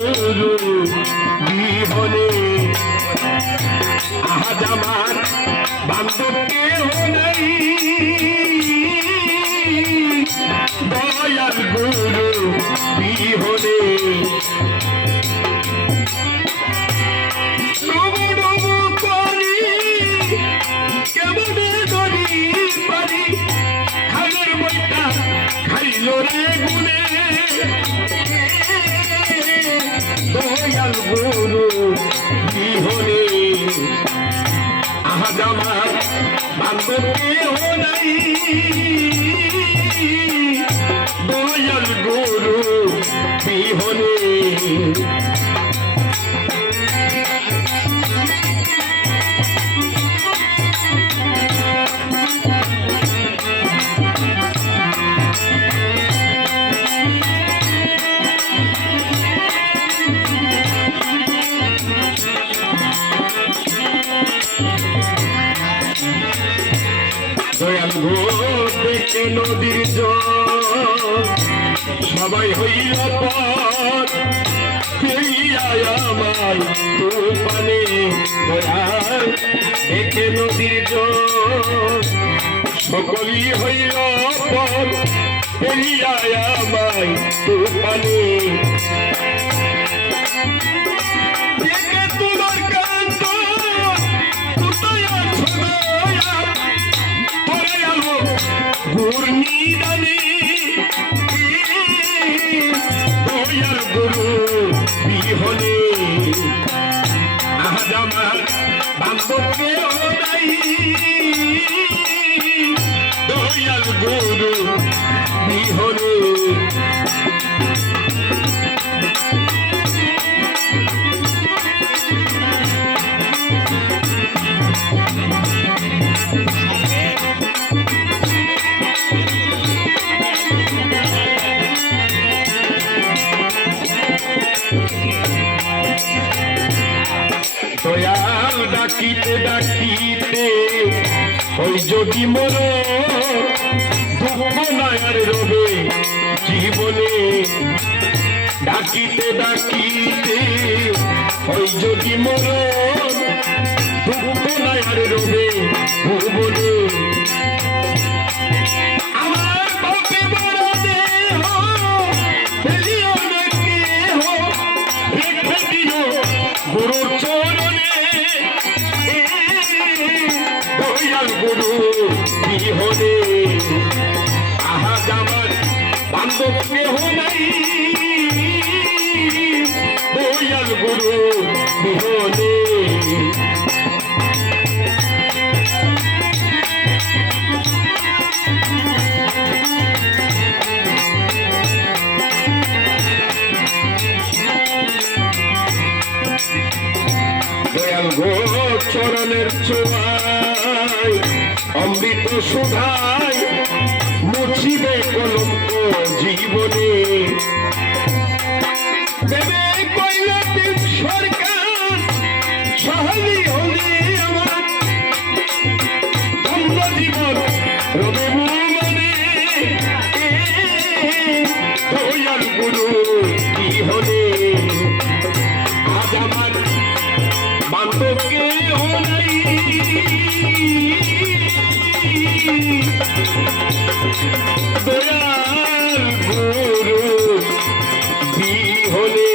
বিহনে আজ আমার বান্ধব কেহ নাই, দয়াল গুরু বিহনে দয়াল গুরু বিহনে আজ আমার বান্ধব কেহ নাই, দয়াল গুরু বিহনে দয়াল গো দেখে নদীর জল সবাই হইল পথ ফিরিয়া আমায় তুফানে, দয়াল দেখে নদীর জল সকলই হইল পথ ফিরিয়া আমায় তুফানে, দয়াল গুরু বিহনে আজ আমার বান্ধব কেহ নাই, দয়াল গুরু বিহনে দয়াল ডাকিতে ডাকিতে ওই যদি মোর দুঃখ নায়ার রবে জীবনে, ডাকিতে ডাকিতে ওই যদি মোর দুঃখ নায়ার রবে ভুবনে, আমার বাপে বড় দেহ ফেলিও না কেহ, রেখে দিও গুরুর চরণে, দয়াল গুরু বিহনে আজ আমার বান্ধব কেহ নাই, দয়াল গুরু বিহনে দয়াল গো চরণের ছোঁয়ায় অমৃত সুধায় মুছিবে কলঙ্ক জীবনে, দেবে কৈলাসের সরকার সহালি হলে আমার ধন্য জীবন রবে মনে, দয়াল গুরু বিহনে আজ আমার বান্ধব কেহ নাই, দয়াল গুরু বিহনে।